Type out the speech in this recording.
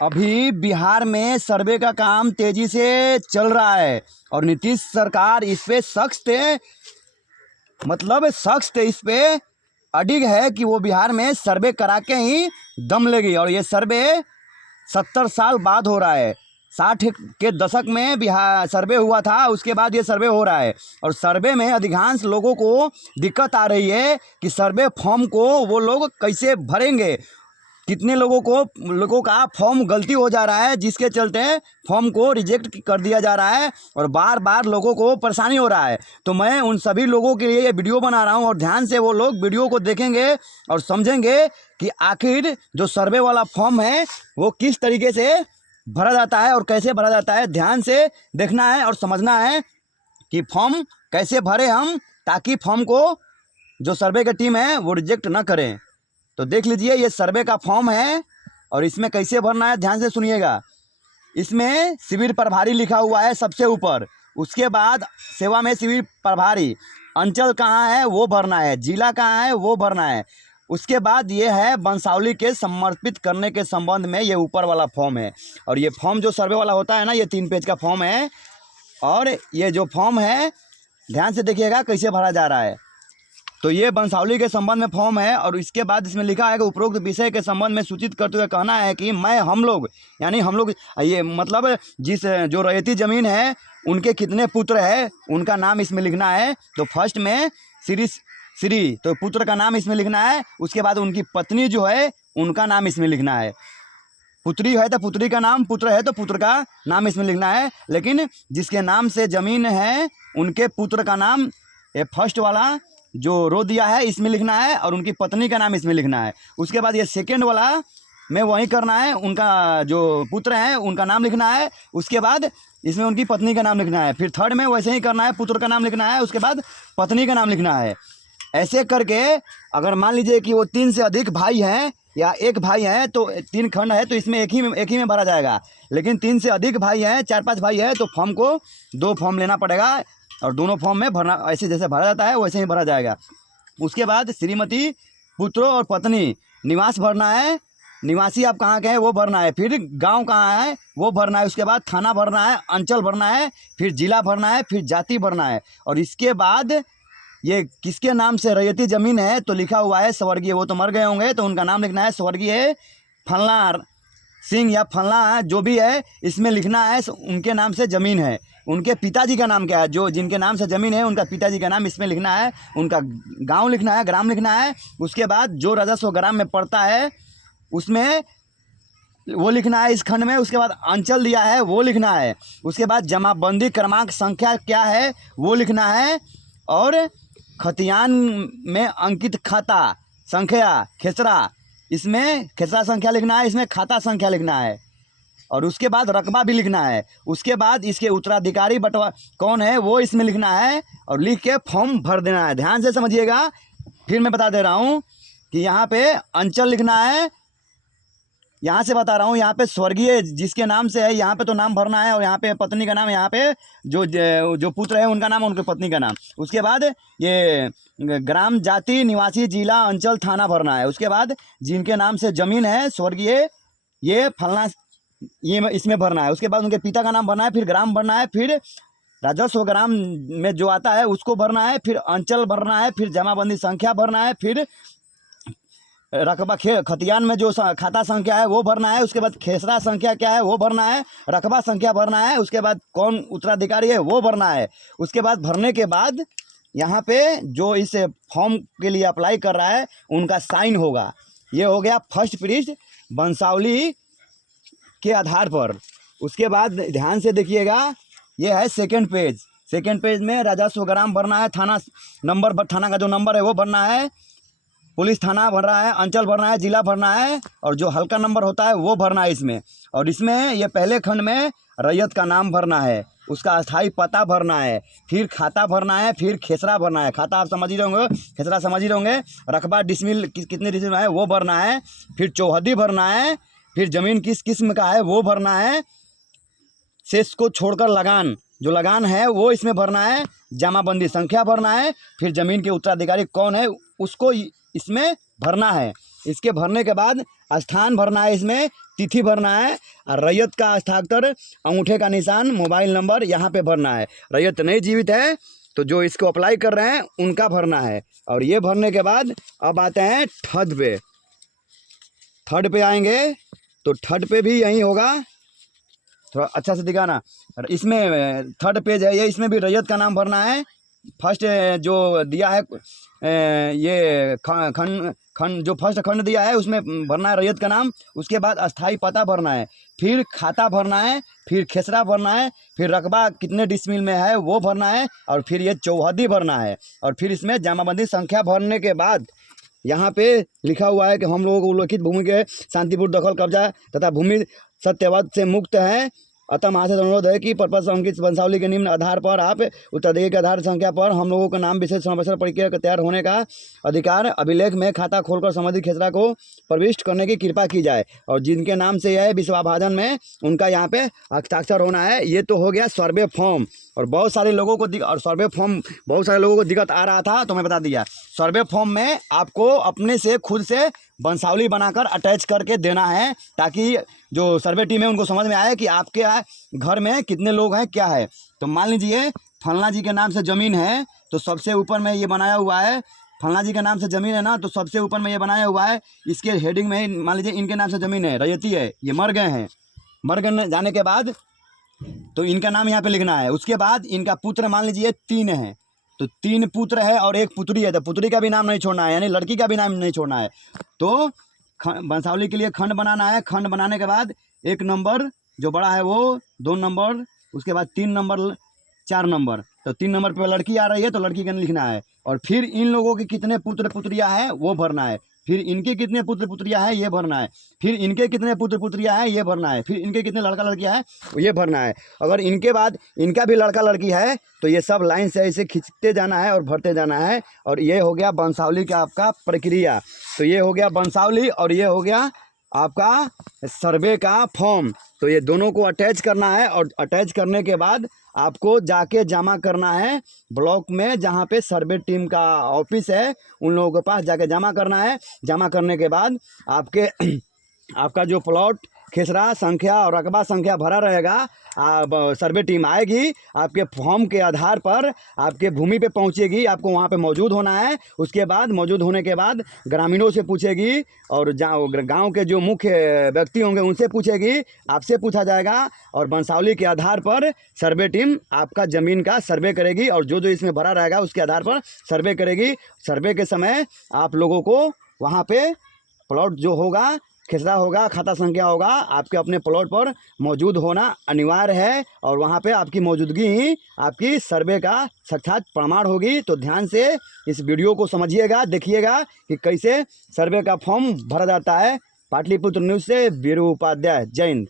अभी बिहार में सर्वे का काम तेजी से चल रहा है और नीतीश सरकार इस पे सख्त इस पे अडिग है कि वो बिहार में सर्वे करा के ही दम लेगी। और ये सर्वे 70 साल बाद हो रहा है। 60 के दशक में बिहार सर्वे हुआ था, उसके बाद ये सर्वे हो रहा है। और सर्वे में अधिकांश लोगों को दिक्कत आ रही है कि सर्वे फॉर्म को वो लोग कैसे भरेंगे। कितने लोगों का फॉर्म गलती हो जा रहा है, जिसके चलते फॉर्म को रिजेक्ट कर दिया जा रहा है और बार बार लोगों को परेशानी हो रहा है। तो मैं उन सभी लोगों के लिए ये वीडियो बना रहा हूँ और ध्यान से वो लोग वीडियो को देखेंगे और समझेंगे कि आखिर जो सर्वे वाला फॉर्म है वो किस तरीके से भरा जाता है और कैसे भरा जाता है। ध्यान से देखना है और समझना है कि फॉर्म कैसे भरे हम, ताकि फॉर्म को जो सर्वे की टीम है वो रिजेक्ट ना करें। तो देख लीजिए, ये सर्वे का फॉर्म है और इसमें कैसे भरना है ध्यान से सुनिएगा। इसमें शिविर प्रभारी लिखा हुआ है सबसे ऊपर, उसके बाद सेवा में शिविर प्रभारी, अंचल कहाँ है वो भरना है, जिला कहाँ है वो भरना है। उसके बाद ये है वंशावली के समर्पित करने के संबंध में, ये ऊपर वाला फॉर्म है। और ये फॉर्म जो सर्वे वाला होता है ना, ये 3 पेज का फॉर्म है। और ये जो फॉर्म है ध्यान से देखिएगा कैसे भरा जा रहा है। तो ये वंशावली के संबंध में फॉर्म है और इसके बाद इसमें लिखा है कि उपरोक्त विषय के संबंध में सूचित करते हुए कहना है कि हम लोग ये मतलब जो रैयती ज़मीन है उनके कितने पुत्र हैं उनका नाम इसमें लिखना है। तो फर्स्ट में श्री तो पुत्र का नाम इसमें लिखना है। उसके बाद उनकी पत्नी जो है उनका नाम इसमें लिखना है। पुत्री है तो पुत्री का नाम, पुत्र है तो पुत्र का नाम इसमें लिखना है। लेकिन जिसके नाम से ज़मीन है उनके पुत्र का नाम, ये फर्स्ट वाला जो रो दिया है इसमें लिखना है और उनकी पत्नी का नाम इसमें लिखना है। उसके बाद ये सेकेंड वाला में वही करना है, उनका जो पुत्र हैं उनका नाम लिखना है। उसके बाद इसमें उनकी पत्नी का नाम लिखना है। फिर थर्ड में वैसे ही करना है, पुत्र का नाम लिखना है, उसके बाद पत्नी का नाम लिखना है। ऐसे करके अगर मान लीजिए कि वो 3 से अधिक भाई हैं या एक भाई है तो 3 खंड है तो इसमें एक ही में भरा जाएगा। लेकिन 3 से अधिक भाई हैं, 4-5 भाई है तो फॉर्म को 2 फॉर्म लेना पड़ेगा और दोनों फॉर्म में भरना, ऐसे जैसे भरा जाता है वैसे ही भरा जाएगा। उसके बाद श्रीमती, पुत्र और पत्नी, निवास भरना है, निवासी आप कहाँ के हैं वो भरना है। फिर गांव कहाँ है वो भरना है। उसके बाद थाना भरना है, अंचल भरना है, फिर जिला भरना है, फिर जाति भरना है। और इसके बाद ये किसके नाम से रैयती ज़मीन है तो लिखा हुआ है स्वर्गीय, वो तो मर गए होंगे तो उनका नाम लिखना है स्वर्गीय फलना सिंह या फलना जो भी है, इसमें लिखना है उनके नाम से ज़मीन है। उनके पिताजी का नाम क्या है, जो जिनके नाम से ज़मीन है उनका पिताजी का नाम इसमें लिखना है। उनका गांव लिखना है, ग्राम लिखना है। उसके बाद जो राजस्व ग्राम में पड़ता है उसमें वो लिखना है इस खंड में। उसके बाद अंचल दिया है वो लिखना है। उसके बाद जमाबंदी क्रमांक संख्या क्या है वो लिखना है। और खतियान में अंकित खाता संख्या खेसरा, इसमें खेसरा संख्या लिखना है, इसमें खाता संख्या लिखना है। और उसके बाद रकबा भी लिखना है। उसके बाद इसके उत्तराधिकारी बटवा कौन है वो इसमें लिखना है और लिख के फॉर्म भर देना है। ध्यान से समझिएगा, फिर मैं बता दे रहा हूँ कि यहाँ पे अंचल लिखना है। यहाँ से बता रहा हूँ, यहाँ पे स्वर्गीय जिसके नाम से है यहाँ पे तो नाम भरना है और यहाँ पे पत्नी का नाम, यहाँ पे जो पुत्र है उनका नाम, उनकी पत्नी का नाम। उसके बाद ये ग्राम, जाति, निवासी, जिला, अंचल, थाना भरना है। उसके बाद जिनके नाम से ज़मीन है स्वर्गीय ये फलना, ये इसमें भरना है। उसके बाद उनके पिता का नाम भरना है, फिर ग्राम भरना है, फिर राजस्व ग्राम में जो आता है उसको भरना है, फिर अंचल भरना है, फिर जमाबंदी संख्या भरना है, फिर रकबा खतियान में जो खाता संख्या है वो भरना है। उसके बाद खेसरा संख्या क्या है वो भरना है, रकबा संख्या भरना है। उसके बाद कौन उत्तराधिकारी है वो भरना है। उसके बाद भरने के बाद यहाँ पे जो इस फॉर्म के लिए अप्लाई कर रहा है उनका साइन होगा। ये हो गया फर्स्ट पृष्ठ वंशावली के आधार पर। उसके बाद ध्यान से देखिएगा, ये है सेकेंड पेज। सेकेंड पेज में राजस्व ग्राम भरना है, थाना नंबर, थाना का जो नंबर है वो भरना है, पुलिस थाना भर रहा है, अंचल भरना है, जिला भरना है और जो हल्का नंबर होता है वो भरना है इसमें। और इसमें ये पहले खंड में रैयत का नाम भरना है, उसका अस्थाई पता भरना है, फिर खाता भरना है, फिर खेसरा भरना है। खाता आप समझ ही होंगे, खेसरा समझ ही होंगे। रकबा डिसमिल कितने डिसमिल है वो भरना है, फिर चौहदी भरना है, फिर ज़मीन किस किस्म का है वो भरना है। शेष को छोड़कर लगान, जो लगान है वो इसमें भरना है। जमाबंदी संख्या भरना है, फिर ज़मीन के उत्तराधिकारी कौन है उसको इसमें भरना है। इसके भरने के बाद स्थान भरना है इसमें तिथि भरना है और रैयत का हस्ताक्षर, अंगूठे का निशान, मोबाइल नंबर यहाँ पे भरना है। रैयत नहीं जीवित है तो जो इसको अप्लाई कर रहे हैं उनका भरना है। और ये भरने के बाद अब आते हैं थर्ड पे। थर्ड पे आएंगे तो थर्ड पे भी यही होगा, थोड़ा अच्छा से दिखाना। इसमें थर्ड पेज है ये, इसमें भी रैयत का नाम भरना है। फर्स्ट जो दिया है ये खंड जो फर्स्ट खंड दिया है उसमें भरना है रैयत का नाम। उसके बाद अस्थाई पता भरना है, फिर खाता भरना है, फिर खेसरा भरना है, फिर रकबा कितने डिसमिल में है वो भरना है, और फिर ये चौहदी भरना है। और फिर इसमें जमाबंदी संख्या भरने के बाद यहाँ पे लिखा हुआ है कि हम लोगों को उल्लिखित भूमि के शांतिपूर्ण दखल कब्जा तथा भूमि सत्यवाद से मुक्त है। अतः महाशय से अनुरोध है कि पर्पस अंकित वंशावली के निम्न आधार पर आप उत्तराधिकारी के आधार संख्या पर हम लोगों का नाम विशेष समावेशन प्रक्रिया के तैयार होने का अधिकार अभिलेख में खाता खोलकर संबंधित खेसरा को प्रविष्ट करने की कृपा की जाए। और जिनके नाम से यह विश्वाभाजन में उनका यहाँ पे हस्ताक्षर होना है। ये तो हो गया सर्वे फॉर्म। और बहुत सारे लोगों को सर्वे फॉर्म बहुत सारे लोगों को दिक्कत आ रहा था तो मैं बता दिया। सर्वे फॉर्म में आपको अपने से खुद से वंशावली बनाकर अटैच करके देना है, ताकि जो सर्वे टीम है उनको समझ में आए कि आपके घर में कितने लोग हैं क्या है। तो मान लीजिए फलना जी के नाम से ज़मीन है तो सबसे ऊपर में ये बनाया हुआ है, फलना जी के नाम से ज़मीन है ना, तो सबसे ऊपर में ये बनाया हुआ है। इसके हेडिंग में मान लीजिए इनके नाम से ज़मीन है, रैयती है, ये मर गए हैं। मर गए जाने के बाद तो इनका नाम यहाँ पे लिखना है। उसके बाद इनका पुत्र मान लीजिए 3 है, तो 3 पुत्र है और 1 पुत्री है, तो पुत्री का भी नाम नहीं छोड़ना है, यानी लड़की का भी नाम नहीं छोड़ना है। तो वंशावली के लिए खंड बनाना है। खंड बनाने के बाद 1 नंबर जो बड़ा है वो 2 नंबर, उसके बाद 3 नंबर, 4 नंबर। तो 3 नंबर पे लड़की आ रही है तो लड़की का लिखना है। और फिर इन लोगों के कितने पुत्र पुत्रियाँ हैं वो भरना है। फिर इनके कितने पुत्र पुत्रियाँ हैं ये भरना है। फिर इनके कितने पुत्र पुत्रियाँ हैं ये भरना है। फिर इनके कितने लड़का लड़कियाँ हैं ये भरना है। अगर इनके बाद इनका भी लड़का लड़की है तो ये सब लाइन से ऐसे खींचते जाना है और भरते जाना है। और ये हो गया वंशावली का आपका प्रक्रिया। तो ये हो गया वंशावली और ये हो गया आपका सर्वे का फॉर्म। तो ये दोनों को अटैच करना है और अटैच करने के बाद आपको जाके जमा करना है ब्लॉक में, जहाँ पे सर्वे टीम का ऑफिस है उन लोगों के पास जाके जमा करना है। जमा करने के बाद आपका जो प्लॉट खेसरा संख्या और रकबा संख्या भरा रहेगा, सर्वे टीम आएगी, आपके फॉर्म के आधार पर आपके भूमि पे पहुंचेगी, आपको वहां पे मौजूद होना है। उसके बाद मौजूद होने के बाद ग्रामीणों से पूछेगी और गांव के जो मुख्य व्यक्ति होंगे उनसे पूछेगी, आपसे पूछा जाएगा। और वंशावली के आधार पर सर्वे टीम आपका ज़मीन का सर्वे करेगी और जो जो इसमें भरा रहेगा उसके आधार पर सर्वे करेगी। सर्वे के समय आप लोगों को वहाँ पे प्लॉट जो होगा, खेसरा होगा, खाता संख्या होगा, आपके अपने प्लॉट पर मौजूद होना अनिवार्य है। और वहाँ पे आपकी मौजूदगी ही आपकी सर्वे का साक्षात प्रमाण होगी। तो ध्यान से इस वीडियो को समझिएगा, देखिएगा कि कैसे सर्वे का फॉर्म भरा जाता है। पाटलिपुत्र न्यूज़ से वीरू उपाध्याय, जय हिंद।